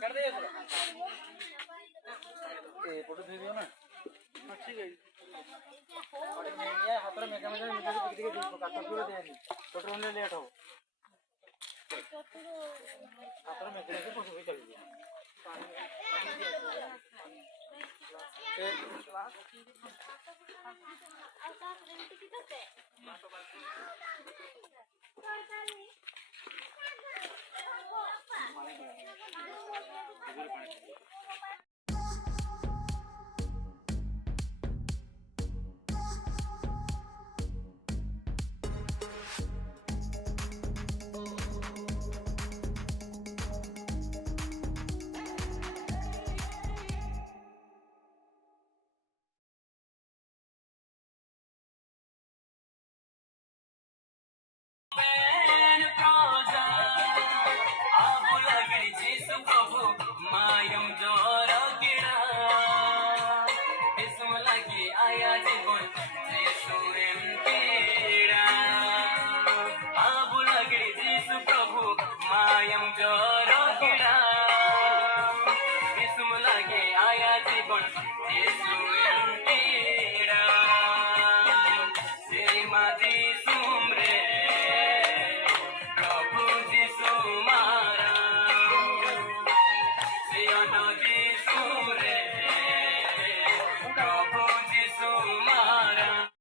कर दे ये फोटो दे दियो ना ठीक है और मैं ये हाथ में मेगा मेगा मेगा दिख दिख काटा पूरा दे नी फोटो होने लेट हो हाथ में मेगा मेगा फोटो भी चल गया आया जीवन